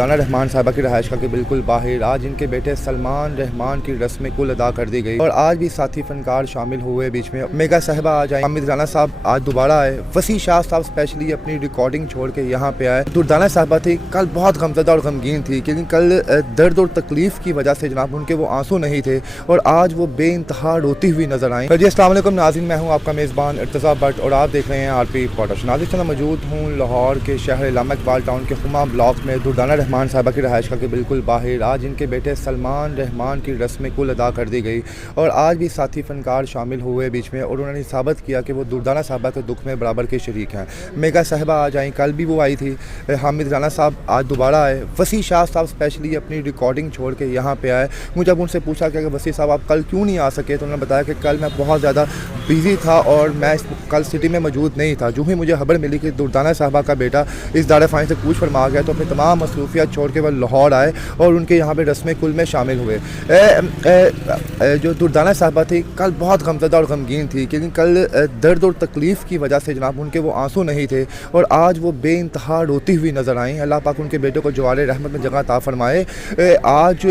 दुर्दाना रहमान साहबा की रहायश के बिल्कुल बाहर आज इनके बेटे सलमान रहमान की रस्म कुल अदा कर दी गई और आज भी साथी फनकार शामिल हुए। बीच में मेगा साहबा आ जाए, हामिद राना साहब आज दोबारा आए, वसी शाह साहब स्पेशली अपनी रिकॉर्डिंग छोड़ के यहाँ पे आए। दुर्दाना साहबा थी कल बहुत गमज़दा और गमगीन थी क्योंकि कल दर्द और तकलीफ़ की वजह से जनाब उनके वो आंसू नहीं थे और आज वो बेइंतहा रोती हुई नजर आई। जी अस्सलाम वालेकुम नाज़रीन, मैं हूँ आपका मेज़बान इर्तज़ा भट्ट और आप देख रहे हैं RP रिपोर्टर। नाज़रीन मौजूद हूँ लाहौर के शहर इलामा इकबाल टाउन के खुमा ब्लॉक में दुर्दाना रहमान साहबा की रहायश के बिल्कुल बाहर आज इनके बेटे सलमान रहमान की रस्म कुल अदा कर दी गई और आज भी साथी फनकार शामिल हुए बीच में और उन्होंने साबित किया कि वो दुर्दाना साहबा के दुख में बराबर के शरीक हैं। मेगा साहबा आ जाएँ, कल भी वो आई थी, हामिद राना साहब आज दोबारा आए, वसी शाह साहब स्पेशली अपनी रिकॉर्डिंग छोड़ के यहाँ पे आए। मुझे जब उनसे पूछा कि वसी साहब आप कल क्यों नहीं आ सके तो उन्होंने बताया कि कल मैं बहुत ज़्यादा बिज़ी था और मैं कल सिटी में मौजूद नहीं था। जो ही मुझे खबर मिली कि दुर्दाना साहबा का बेटा इस दायरे फ़ानी से कूच फरमा गया तो अपने तमाम मसरूफियात छोड़ के वह लाहौर आए और उनके यहाँ पे रस्म कुल में शामिल हुए। जो दुर्दाना साहबा थी कल बहुत गमज़दा और गमगीन थी क्योंकि कल दर्द और तकलीफ़ की वजह से जनाब उनके वो आंसू नहीं थे और आज वो बेइंतहा रोती हुई नज़र आई। अल्लाह पाक उनके बेटे को जवारे रहमत में जगह अता फरमाए। आज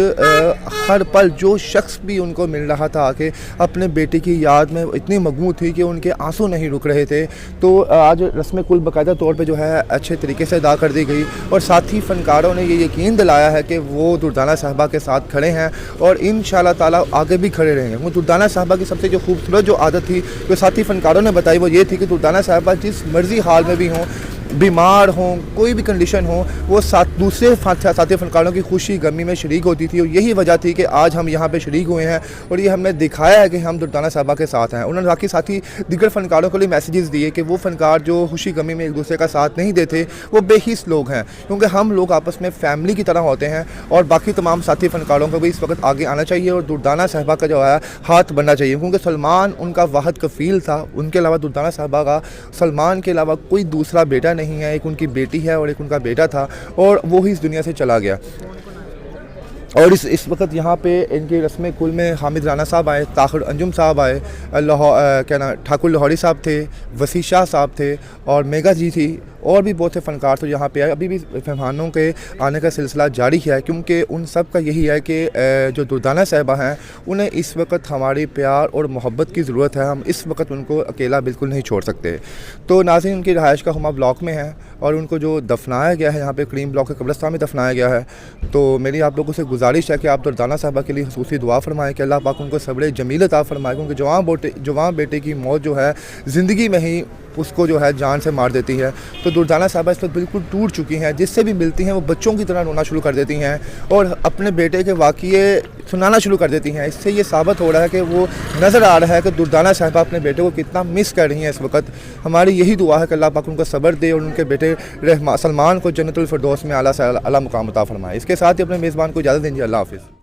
हर पल जो शख्स भी उनको मिल रहा था आके अपने बेटे की याद में इतनी मगमू थी कि उनके आंसू नहीं रुक रहे थे। तो आज रस्म कुल बाकायदा तौर पे जो है अच्छे तरीके से अदा कर दी गई और साथी फनकारों ने ये यकीन दिलाया है कि वो दुर्दाना साहबा के साथ खड़े हैं और इंशाअल्लाह ताला आगे भी खड़े रहेंगे। वो दुर्दाना साहबा की सबसे जो खूबसूरत जो आदत थी जो साथी फनकारों ने बताई वो ये थी कि दुर्दाना साहबा जिस मर्ज़ी हाल में भी हों, बीमार हों, कोई भी कंडीशन हो, वो दूसरे साथी फनकारों की खुशी गमी में शरीक होती थी और यही वजह थी कि आज हम यहाँ पे शरीक हुए हैं और ये हमने दिखाया है कि हम दुर्दाना साहबा के साथ हैं। उन्होंने बाकी साथी दिगर फनकारों को लिए मैसेजेस दिए कि वो फनकार जो खुशी गमी में एक दूसरे का साथ नहीं देते वो बेहिस लोग हैं क्योंकि हम लोग आपस में फैमिली की तरह होते हैं और बाकी तमाम साथी फनकारों को भी इस वक्त आगे आना चाहिए और दुर्दाना साहबा का जो है हाथ बनना चाहिए क्योंकि सलमान उनका वाहिद कफ़ील था। उनके अलावा दुर्दाना साहबा का सलमान के अलावा कोई दूसरा बेटा नहीं है, एक उनकी बेटी है और एक उनका बेटा था और वो ही इस दुनिया से चला गया। और इस वक्त यहाँ पे इनकी रस्म कुल में हामिद राना साहब आए, ताहिर अंजुम साहब आए, ठाकुर लाहौरी साहब थे, वसी शाह साहब थे और मेगा जी थी और भी बहुत से फ़नकार तो यहाँ पे आए। अभी भी मेहमानों के आने का सिलसिला जारी है क्योंकि उन सब का यही है कि जो दुर्दाना साहबा हैं उन्हें इस वक्त हमारी प्यार और मोहब्बत की ज़रूरत है। हम इस वक्त उनको अकेला बिल्कुल नहीं छोड़ सकते। तो नाज़रीन उनकी रहायश का हुमा ब्लॉक में है और उनको जो दफनाया गया है यहाँ पे क्रीम ब्लॉक के कब्रिस्तान में दफनाया गया है। तो मेरी आप लोगों से गुजारिश है कि आप दुर्दाना साहबा के लिए खुसूसी दुआ फरमाएँ कि अल्लाह पाक उनको सब्र जमील अता फरमाए क्योंकि जवान बेटे की मौत जो है ज़िंदगी में ही उसको जो है जान से मार देती है। तो दुर्दाना साहबा इस वक्त बिल्कुल टूट चुकी हैं, जिससे भी मिलती हैं वो बच्चों की तरह रोना शुरू कर देती हैं और अपने बेटे के वाक़ये सुनाना शुरू कर देती हैं। इससे ये साबित हो रहा है कि वो नज़र आ रहा है कि दुर्दाना साहबा अपने बेटे को कितना मिस कर रही हैं इस वक्त। हमारी यही दुआ है कि अल्लाह पाक उनको सब्र दे और उनके बेटे सलमान को जन्नतुल फिरदौस में आला से आला मुकाम अता फरमाए। इसके साथ ही अपने मेज़बान को इजाज़त दीजिए। अल्लाह हाफ़िज़।